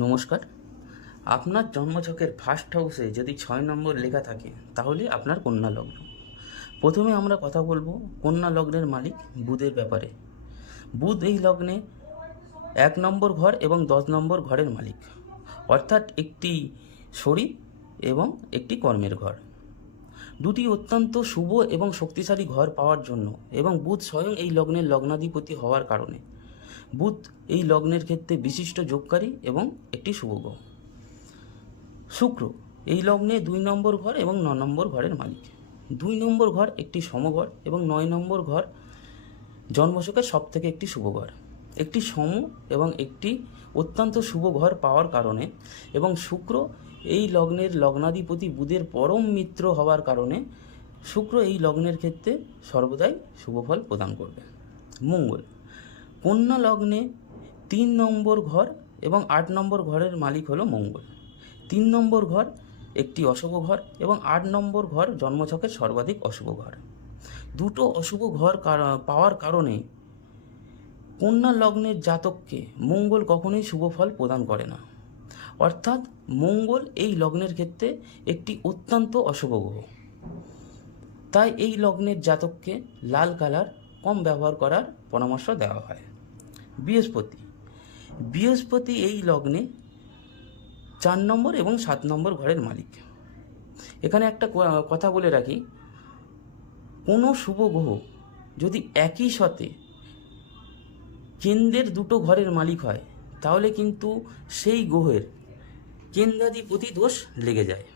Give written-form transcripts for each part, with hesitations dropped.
নমস্কার। আপনার জন্মছকের ফার্স্ট হাউসে যদি 6 নম্বর লেখা থাকে তাহলে আপনার কন্যা লগ্ন। প্রথমে আমরা কথা বলবো কন্যা লগ্নের মালিক বুধের ব্যাপারে। বুধ এই লগ্নে 1 নম্বর ঘর এবং 10 নম্বর ঘরের মালিক, অর্থাৎ একটি শরীর এবং একটি কর্মের ঘর। দুটি অত্যন্ত শুভ এবং শক্তিশালী ঘর পাওয়ার জন্য এবং বুধ স্বয়ং এই লগ্নের লগ্নাধিপতি হওয়ার কারণে বুধ এই লগ্নের ক্ষেত্রে বিশিষ্ট যোগকারী এবং একটি শুভ গ্রহ। শুক্র এই লগ্নে 2 নম্বর ঘর এবং 9 নম্বর ঘরের মালিক। 2 নম্বর ঘর একটি সমঘর এবং 9 নম্বর ঘর জন্মছকের সব থেকে একটি শুভ ঘর। একটি সম এবং একটি অত্যন্ত শুভ ঘর পাওয়ার কারণে এবং শুক্র এই লগ্নের লগ্নাধিপতি বুধের পরম মিত্র হওয়ার কারণে শুক্র এই লগ্নের ক্ষেত্রে সর্বদাই শুভফল প্রদান করবে। মঙ্গল কন্যা লগ্নে 3 নম্বর ঘর এবং 8 নম্বর ঘরের মালিক হলো মঙ্গল। 3 নম্বর ঘর একটি অশুভ ঘর এবং 8 নম্বর ঘর জন্মছকের সর্বাধিক অশুভ ঘর। দুটো অশুভ ঘর পাওয়ার কারণে কন্যা লগ্নের জাতককে মঙ্গল কখনোই শুভ ফল প্রদান করে না, অর্থাৎ মঙ্গল এই লগ্নের ক্ষেত্রে একটি অত্যন্ত অশুভ গ্রহ। তাই এই লগ্নের জাতককে লাল কালার কম ব্যবহার করার পরামর্শ দেওয়া হয়। বৃহস্পতি এই লগ্নে 4 নম্বর এবং 7 নম্বর ঘরের মালিক। এখানে একটা কথা বলে রাখি, কোনো শুভ গ্রহ যদি একই সাথে কেন্দ্রের দুটো ঘরের মালিক হয় তাহলে কিন্তু সেই গ্রহের কেন্দ্রাধিপতি দোষ লেগে যায়,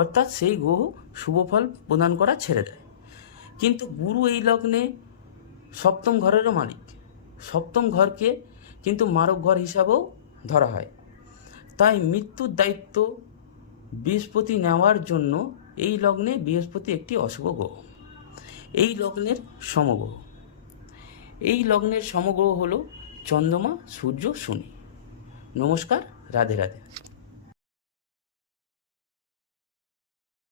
অর্থাৎ সেই গ্রহ শুভ ফল প্রদান করা ছেড়ে দেয়। কিন্তু গুরু এই লগ্নে 7ম ঘরেরও মালিক। 7ম ঘরকে কিন্তু মারক ঘর হিসাবেও ধরা হয়। তাই মৃত্যুর দায়িত্ব বৃহস্পতি নেওয়ার জন্য এই লগ্নে বৃহস্পতি একটি অশুভ গ্রহ। এই লগ্নের সমগ্রহ সমগ্রহ হলো চন্দ্রমা, সূর্য, শনি। নমস্কার, রাধে রাধে।